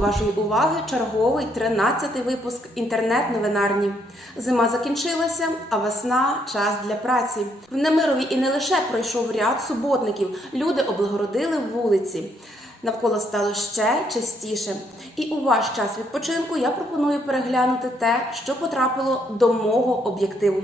до вашої уваги черговий 13-й випуск інтернет-новинарні. Зима закінчилася, а весна час для праці. В Немирові і не лише пройшов ряд суботників. Люди облагородили вулиці. Навколо стало ще частіше. І у ваш час відпочинку я пропоную переглянути те, що потрапило до мого об'єктиву.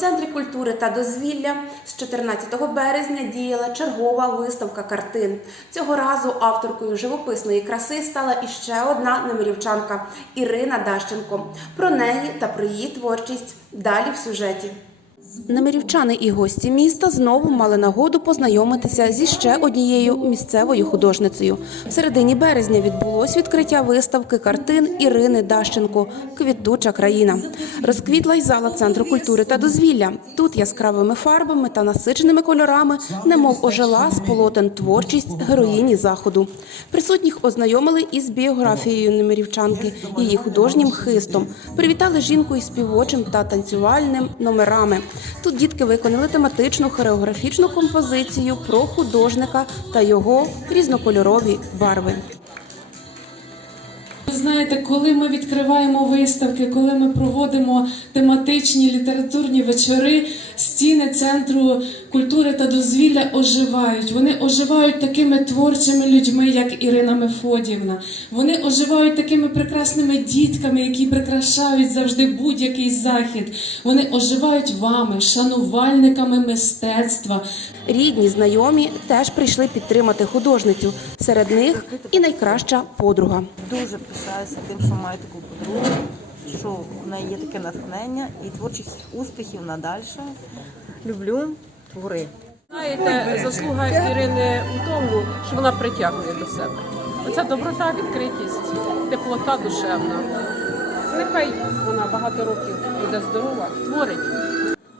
Центрі культури та дозвілля з 14 березня діяла чергова виставка картин. Цього разу авторкою живописної краси стала іще одна немирівчанка Ірина Дащенко. Про неї та про її творчість далі в сюжеті. Немирівчани і гості міста знову мали нагоду познайомитися зі ще однією місцевою художницею. В середині березня відбулось відкриття виставки картин Ірини Дащенко Квітуча країна. Розквітла й зала центру культури та дозвілля. Тут яскравими фарбами та насиченими кольорами, немов ожила з полотен творчість героїні заходу. Присутніх ознайомили із біографією немирівчанки, її художнім хистом. Привітали жінку із співочим та танцювальним номерами. Тут дітки виконали тематичну хореографічну композицію про художника та його різнокольорові барви. Ви знаєте, коли ми відкриваємо виставки, коли ми проводимо тематичні літературні вечори, стіни центру культури та дозвілля оживають. Вони оживають такими творчими людьми, як Ірина Мефодіївна. Вони оживають такими прекрасними дітками, які прикрашають завжди будь-який захід. Вони оживають вами, шанувальниками мистецтва. Рідні, знайомі теж прийшли підтримати художницю. Серед них і найкраща подруга. Дуже пишаюся тим, що маю таку подругу, що в неї є таке натхнення і творчих успіхів надальше. Люблю твори. Знаєте, заслуга Ірини у тому, що вона притягує до себе. Оця доброта, відкритість, теплота душевна. Нехай вона багато років буде здорова, творить.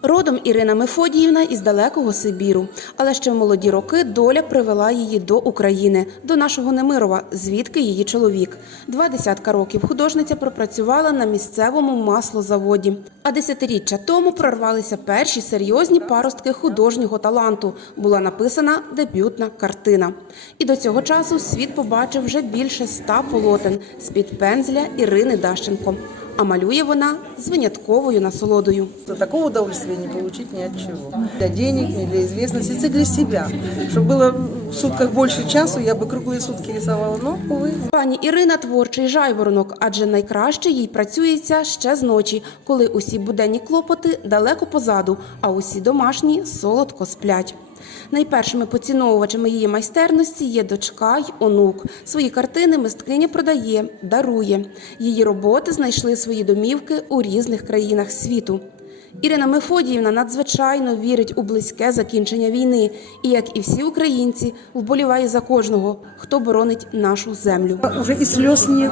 Родом Ірина Мефодіївна із далекого Сибіру, але ще в молоді роки доля привела її до України, до нашого Немирова, звідки її чоловік. Два десятка років художниця пропрацювала на місцевому маслозаводі. А десятиріччя тому прорвалися перші серйозні паростки художнього таланту. Була написана дебютна картина. І до цього часу світ побачив вже більше ста полотен з-під пензля Ірини Дащенко А малює вона з винятковою насолодою. Такого удовольствия не получить ни от чего. Для денег, ни для известности, это для себя. Чтобы было в сутках больше часу, я бы круглые сутки рисовала, но, увы, Пані Ірина творчий жайворонок, адже найкраще їй працюється ще з ночі, коли усі буденні клопоти далеко позаду, а усі домашні солодко сплять. Найпершими поціновувачами її майстерності є дочка й онук. Свої картини мисткиня продає, дарує. Її роботи знайшли свої домівки у різних країнах світу. Ірина Мефодіївна надзвичайно вірить у близьке закінчення війни і, як і всі українці, вболіває за кожного, хто боронить нашу землю. уже и слез нет.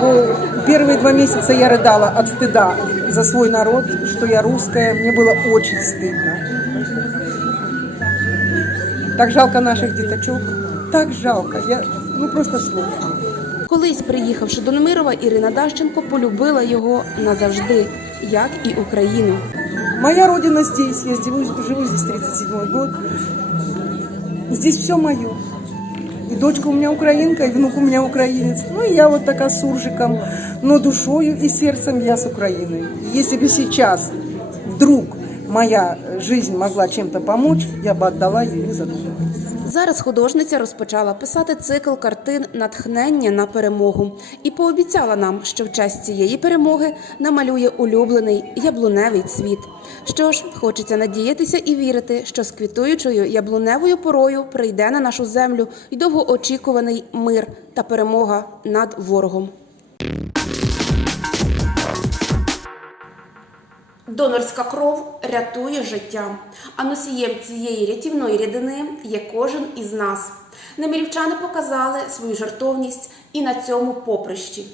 Бо Первые два месяца я рыдала от стыда за свой народ, что я русская. Мне было очень стыдно. Так жалко наших деточок. Так жалко. Я, ну просто слов. Колись, приїхавши до Немирова, Ірина Дащенко полюбила його назавжди, як і Україну. Моя родина здесь, я живу, живу здесь 37 год. Здесь все мое. И дочка у меня украинка, и внук у меня украинец. Ну и я вот такая с суржиком, но душою и сердцем я с Украиной. Если бы сейчас вдруг моя жизнь могла чем-то помочь, я бы отдала ей не задумываясь. Зараз художниця розпочала писати цикл картин Натхнення на перемогу і пообіцяла нам, що в честь цієї перемоги намалює улюблений яблуневий цвіт. Що ж, хочеться надіятися і вірити, що з квітуючою яблуневою порою прийде на нашу землю й довгоочікуваний мир та перемога над ворогом. Донорська кров рятує життя, а носієм цієї рятівної рідини є кожен із нас. Немирівчани показали свою жертовність і на цьому поприщі.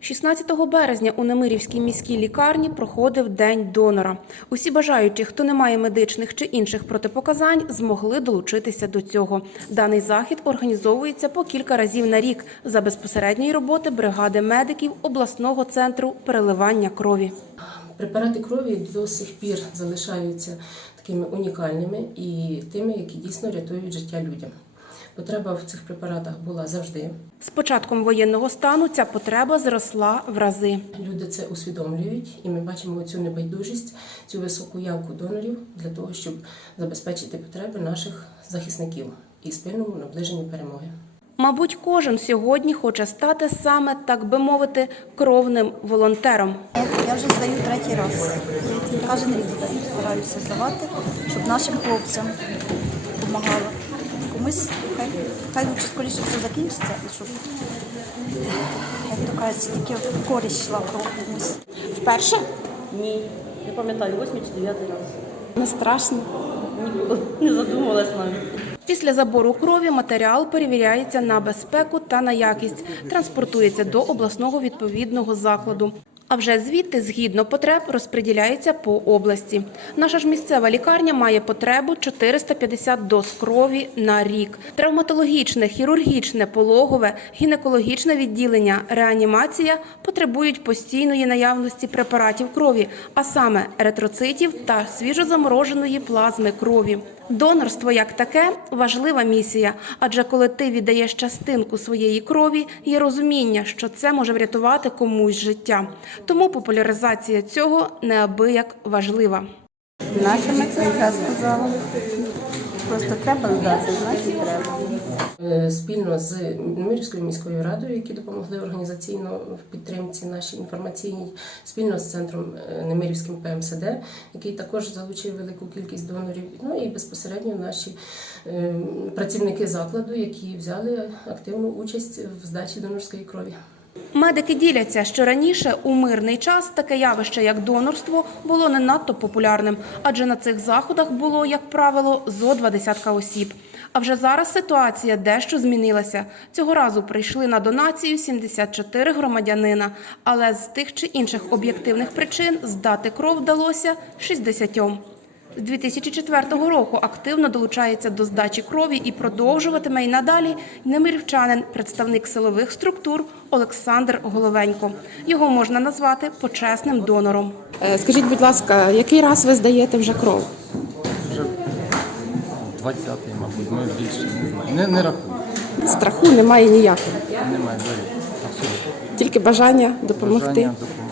16 березня у Немирівській міській лікарні проходив День донора. Усі бажаючі, хто не має медичних чи інших протипоказань, змогли долучитися до цього. Даний захід організовується по кілька разів на рік за безпосередньої роботи бригади медиків обласного центру переливання крові. Препарати крові до сих пір залишаються такими унікальними і тими, які дійсно рятують життя людям. Потреба в цих препаратах була завжди. З початком воєнного стану ця потреба зросла в рази. Люди це усвідомлюють, і ми бачимо цю небайдужість, цю високу явку донорів для того, щоб забезпечити потреби наших захисників і спільному наближенню перемоги. Мабуть, кожен сьогодні хоче стати саме, так би мовити, кровним волонтером. Я вже здаю третій раз. Кожен рік стараюся здавати, щоб нашим хлопцям допомагала. Комусь хай, хай скоріше все закінчиться, і щоб, як то кажуть, тільки користь йшла кров комусь. Вперше Ні, не пам'ятаю, восьмий чи дев'ятий раз. не страшно. Ніколи не задумувалась навіть. Після забору крові матеріал перевіряється на безпеку та на якість, транспортується до обласного відповідного закладу. А вже звідти, згідно потреб, розподіляється по області. Наша ж місцева лікарня має потребу 450 доз крові на рік. Травматологічне, хірургічне, пологове, гінекологічне відділення, реанімація потребують постійної наявності препаратів крові, а саме еритроцитів та свіжозамороженої плазми крові. Донорство як таке важлива місія, адже коли ти віддаєш частинку своєї крові, є розуміння, що це може врятувати комусь життя. Тому популяризація цього неабияк важлива. Наша медсестра сказала. Просто треба здати, значить треба. Е, Спільно з Немирівською міською радою, які допомогли організаційно в підтримці нашій інформаційній, спільно з центром е, Немирівським ПМСД, який також залучив велику кількість донорів. Ну і безпосередньо наші е, працівники закладу, які взяли активну участь в здачі донорської крові. Медики діляться, що раніше у мирний час таке явище, як донорство, було не надто популярним, адже на цих заходах було, як правило, зо два десятка осіб. А вже зараз ситуація дещо змінилася. Цього разу прийшли на донацію 74 громадянина, але з тих чи інших об'єктивних причин здати кров вдалося 60. З 2004 року активно долучається до здачі крові і продовжуватиме й надалі немирівчанин, представник силових структур Олександр Головенько. Його можна назвати почесним донором. Е, Скажіть, будь ласка, який раз ви здаєте вже кров? Вже 20-й, мабуть, ми більше не знаю. Не, не рахую. Страху немає ніякого, Немає. Абсолютно. тільки бажання допомогти. Бажання допомогти.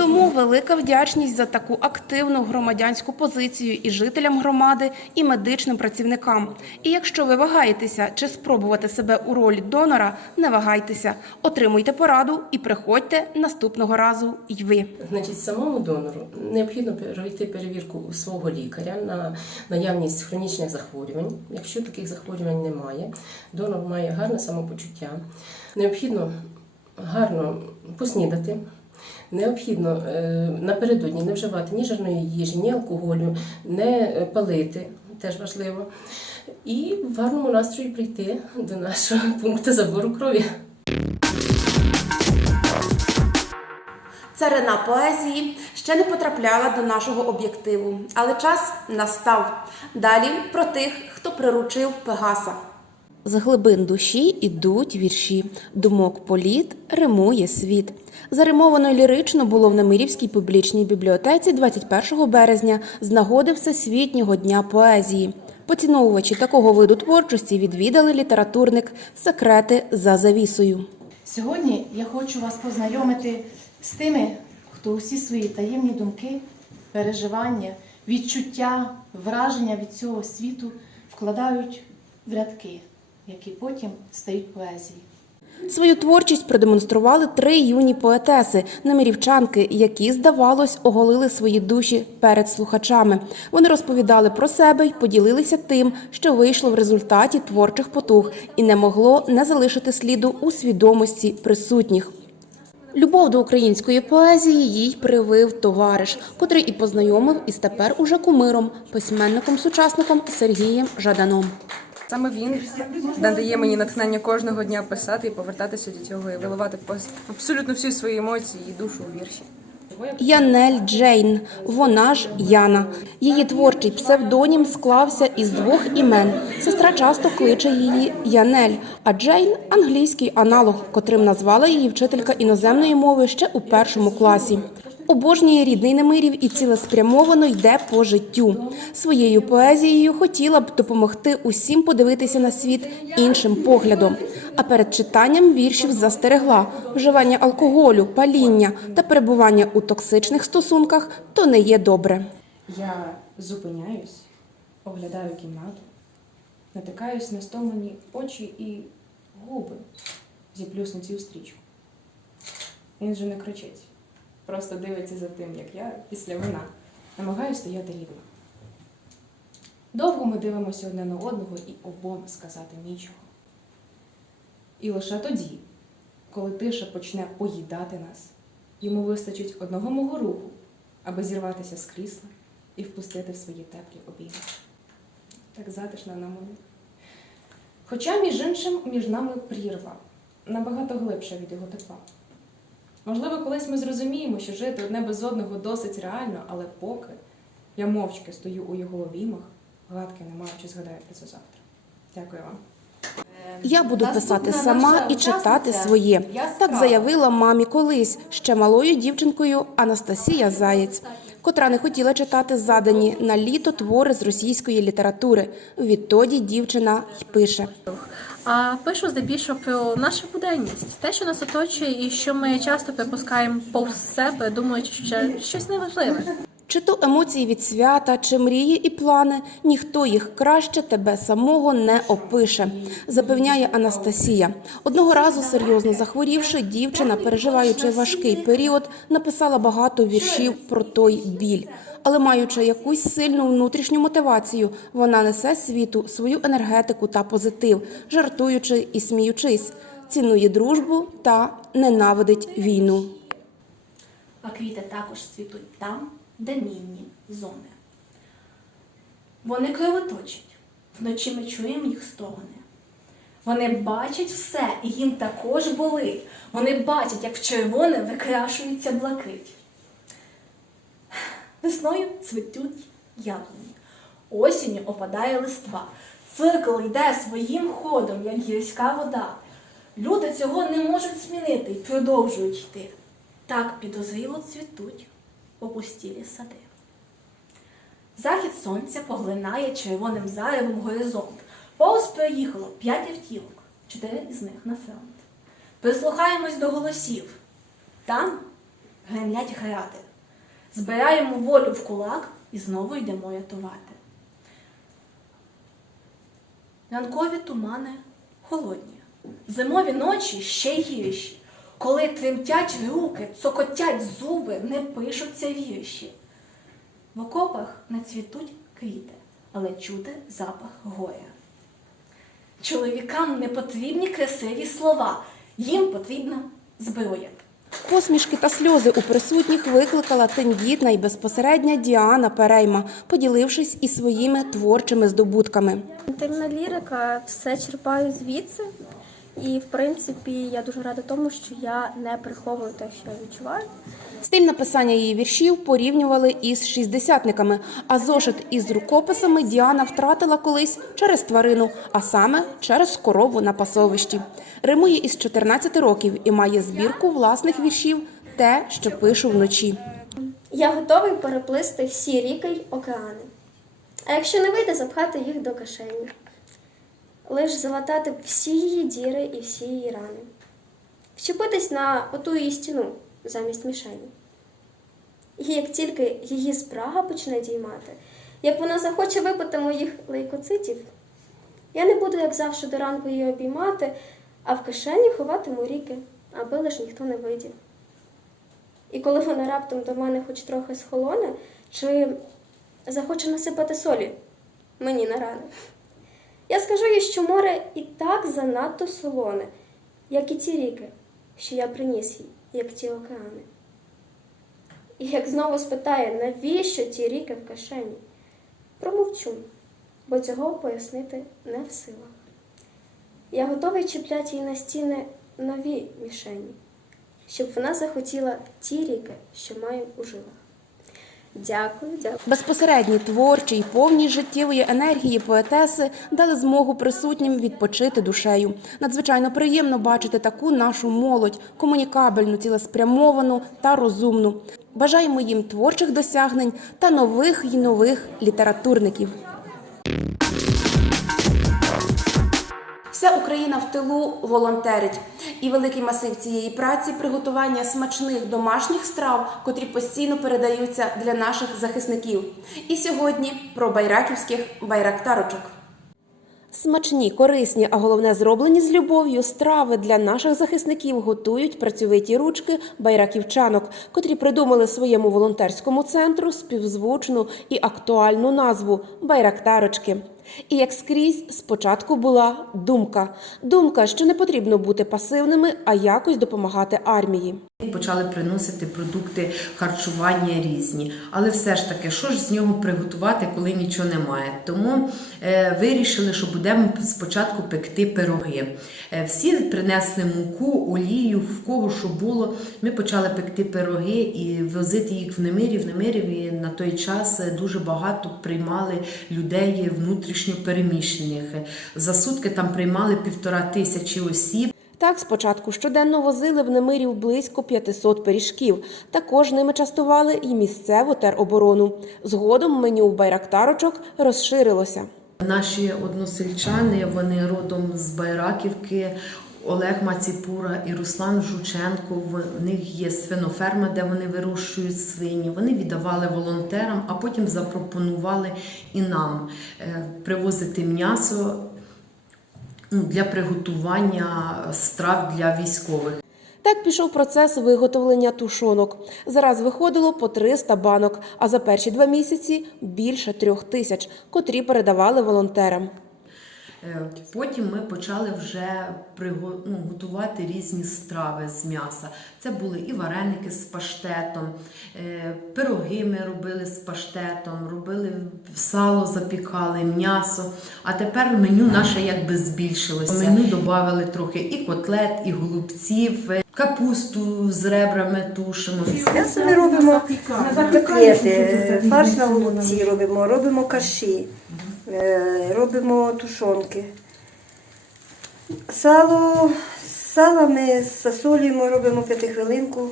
Тому велика вдячність за таку активну громадянську позицію і жителям громади, і медичним працівникам. І якщо ви вагаєтеся чи спробувати себе у ролі донора, не вагайтеся, отримуйте пораду і приходьте наступного разу й ви. Значить, самому донору необхідно пройти перевірку свого лікаря на наявність хронічних захворювань. Якщо таких захворювань немає, донор має гарне самопочуття. Необхідно гарно поснідати. Необхідно е, напередодні не вживати ні жирної їжі, ні алкоголю, не е, палити, теж важливо. І в гарному настрої прийти до нашого пункту забору крові. Царина поезії ще не потрапляла до нашого об'єктиву, але час настав. Далі про тих, хто приручив Пегаса. З глибин душі ідуть вірші, думок політ римує світ. Заримовано лірично було в Немирівській публічній бібліотеці 21 березня з нагоди Всесвітнього дня поезії. Поціновувачі такого виду творчості відвідали літературник Секрети за завісою. Сьогодні я хочу вас познайомити з тими, хто усі свої таємні думки, переживання, відчуття, враження від цього світу вкладають в рядки, які потім стають поезією. Свою творчість продемонстрували три юні поетеси, немирівчанки, які, здавалось, оголили свої душі перед слухачами. Вони розповідали про себе й поділилися тим, що вийшло в результаті творчих потуг, і не могло не залишити сліду у свідомості присутніх. Любов до української поезії їй привив товариш, котрий і познайомив із тепер уже кумиром, письменником-сучасником Сергієм Жаданом. Саме він надає мені натхнення кожного дня писати і повертатися до цього і виливати абсолютно всі свої емоції і душу у вірші. Янель Джейн, вона ж Яна. Її творчий псевдонім склався із двох імен. Сестра часто кличе її Янель, а Джейн англійський аналог, котрим назвала її вчителька іноземної мови ще у першому класі. Обожнює рідний Немирів і цілеспрямовано йде по життю. Своєю поезією хотіла б допомогти усім подивитися на світ іншим поглядом. А перед читанням віршів застерегла вживання алкоголю, паління та перебування у токсичних стосунках то не є добре. Я зупиняюсь, оглядаю кімнату, натикаюсь на стомлені очі і губи, зіплюснуті у стрічку. Він же не кричить, просто дивиться за тим, як я після вина намагаюся стояти рівно. Довго ми дивимося одне на одного і обом сказати нічого. І лише тоді, коли тиша почне поїдати нас, йому вистачить одного мого руху, аби зірватися з крісла і впустити в свої теплі обійми. Так затишно на мені. Хоча, між іншим, між нами прірва, набагато глибша від його тепла. Можливо, колись ми зрозуміємо, що жити одне без одного досить реально, але поки я мовчки стою у його обіймах, гадки не маю, чи згадаю про це завтра. Дякую вам. Я буду писати сама і читати своє. Так заявила мамі колись ще малою дівчинкою Анастасія Заєць, котра не хотіла читати задані на літо твори з російської літератури. Відтоді дівчина й пише. А пишу здебільшого про нашу буденність, те, що нас оточує, і що ми часто припускаємо повз себе, думаючи, що щось неважливе. Чи то емоції від свята, чи мрії і плани, ніхто їх краще тебе самого не опише, запевняє Анастасія. Одного разу серйозно захворівши, дівчина, переживаючи важкий період, написала багато віршів про той біль. Але маючи якусь сильну внутрішню мотивацію, вона несе світу свою енергетику та позитив, жартуючи і сміючись, цінує дружбу та ненавидить війну. А квіти також цвітуть там, де мінні зони. Вони кровоточать, вночі ми чуємо їх стогони. Вони бачать все, і їм також болить. Вони бачать, як в червоне викрашується блакить. Весною цвітуть яблуні, осінню опадає листва. Цикл йде своїм ходом, як гірська вода. Люди цього не можуть змінити і продовжують йти. Так підозріло цвітуть опустілі сади. Захід сонця поглинає червоним заревом горизонт. Повз проїхало п'ять автівок, чотири із них на фронт. Прислухаємось до голосів. Там гремлять гради. Збираємо волю в кулак і знову йдемо рятувати. Ранкові тумани холодні, зимові ночі ще гірші. Коли тремтять руки, цокотять зуби, не пишуться вірші. В окопах не цвітуть квіти, але чути запах горя. Чоловікам не потрібні красиві слова, їм потрібна зброя. Посмішки та сльози у присутніх викликала тендітна і безпосередня Діана Перейма, поділившись і своїми творчими здобутками. Інтимна лірика все черпаю звідси. І, в принципі, я дуже рада тому, що я не приховую те, що я відчуваю. Стиль написання її віршів порівнювали із шістдесятниками, а зошит із рукописами Діана втратила колись через тварину, а саме через корову на пасовищі. Римує із 14 років і має збірку власних віршів те, що пишу вночі. Я готовий переплисти всі ріки й океани. А якщо не вийде, запхати їх до кишені. Лиш залатати всі її діри і всі її рани. Вчепитись на оту її стіну замість мішені. І як тільки її спрага почне діймати, як вона захоче випити моїх лейкоцитів, я не буду, як завжди, до ранку її обіймати, а в кишені ховатиму ріки, аби лиш ніхто не видів. І коли вона раптом до мене хоч трохи схолоне, чи захоче насипати солі мені на рани. Я скажу їй, що море і так занадто солоне, як і ті ріки, що я приніс їй, як ті океани. І як знову спитає, навіщо ті ріки в кишені? Промовчу, бо цього пояснити не в силах. Я готовий чіпляти їй на стіни нові мішені, щоб вона захотіла ті ріки, що маю у жилах. Дякую, дякую. Безпосередні творчі й повні життєвої енергії поетеси дали змогу присутнім відпочити душею. Надзвичайно приємно бачити таку нашу молодь, комунікабельну, цілеспрямовану та розумну. Бажаємо їм творчих досягнень та нових й нових літературників. Вся Україна в тилу волонтерить, і великий масив цієї праці приготування смачних домашніх страв, котрі постійно передаються для наших захисників. І сьогодні про байраківських байрактарочок. Смачні, корисні, а головне зроблені з любов'ю страви для наших захисників готують працьовиті ручки байраківчанок, котрі придумали своєму волонтерському центру співзвучну і актуальну назву байрактарочки. І як скрізь спочатку була думка. Думка, що не потрібно бути пасивними, а якось допомагати армії. Почали приносити продукти харчування різні, але все ж таки, що ж з нього приготувати, коли нічого немає? Тому е, вирішили, що будемо спочатку пекти пироги. Е, всі принесли муку, олію, в кого що було. Ми почали пекти пироги і возити їх в Немирів. В Немиріві на той час е, дуже багато приймали людей внутрішньо переміщених. За сутки там приймали півтора тисячі осіб. Так, спочатку щоденно возили в Немирів близько 500 пиріжків. Також ними частували і місцеву тероборону. Згодом меню байрактарочок розширилося. Наші односельчани, вони родом з Байраківки. Олег Маціпура і Руслан Жученко. В них є свиноферма, де вони вирощують свині. Вони віддавали волонтерам, а потім запропонували і нам е, привозити м'ясо ну, для приготування страв для військових. Так пішов процес виготовлення тушонок. Зараз виходило по 300 банок, а за перші два місяці більше трьох тисяч, котрі передавали волонтерам. Е, Потім ми почали вже ну, готувати різні страви з м'яса. Це були і вареники з паштетом, е, пироги ми робили з паштетом, робили сало, запікали, м'ясо. А тепер меню наше якби збільшилося. Меню додали трохи і котлет, і голубців, е, капусту з ребрами тушимо. М'ясо ми робимо котлети, фарш на голубці робимо, робимо каші, робимо тушонки. Сало, сало ми засолюємо, робимо п'ятихвилинку,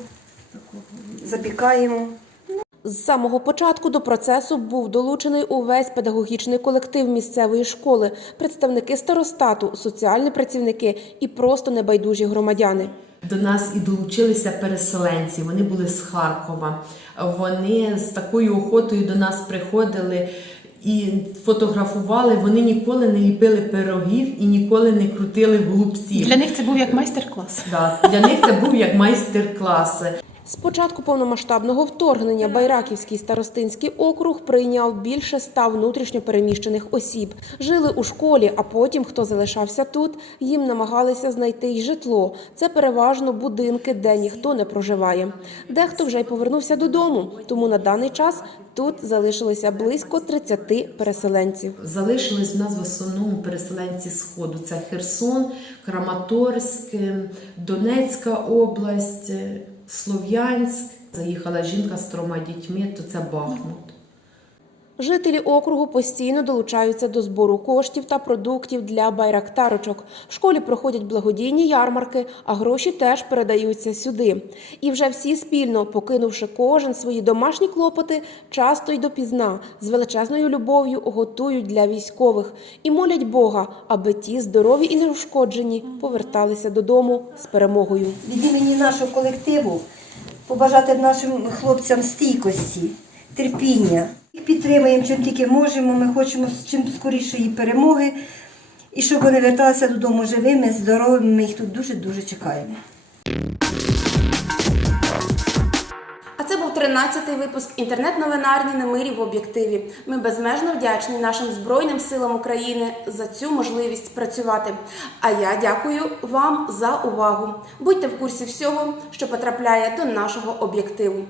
запікаємо. З самого початку до процесу був долучений увесь педагогічний колектив місцевої школи, представники старостату, соціальні працівники і просто небайдужі громадяни. До нас і долучилися переселенці. Вони були з Харкова. Вони з такою охотою до нас приходили і фотографували. Вони ніколи не ліпили пирогів і ніколи не крутили голубців. Для них це був як майстер-клас. Да, для них це був як майстер-клас. З початку повномасштабного вторгнення Байраківський старостинський округ прийняв більше ста внутрішньо переміщених осіб. Жили у школі, а потім, хто залишався тут, їм намагалися знайти й житло. Це переважно будинки, де ніхто не проживає. Дехто вже й повернувся додому, тому на даний час тут залишилося близько 30 переселенців. Залишились в нас в основному переселенці Сходу. Це Херсон, Краматорськ, Донецька область, Слов'янськ. Заїхала жінка з трьома дітьми, то це Бахмут. Жителі округу постійно долучаються до збору коштів та продуктів для байрактарочок. В школі проходять благодійні ярмарки, а гроші теж передаються сюди. І вже всі спільно, покинувши кожен свої домашні клопоти, часто й допізна, з величезною любов'ю готують для військових і молять Бога, аби ті здорові і неушкоджені поверталися додому з перемогою. Від імені нашого колективу побажати нашим хлопцям стійкості, терпіння. Їх підтримуємо чим тільки можемо. Ми хочемо чим скорішої перемоги. І щоб вони верталися додому живими, здоровими. Ми їх тут дуже-дуже чекаємо. А це був 13-й випуск інтернет-новинарні Немирі в об'єктиві. Ми безмежно вдячні нашим Збройним силам України за цю можливість працювати. А я дякую вам за увагу. Будьте в курсі всього, що потрапляє до нашого об'єктиву.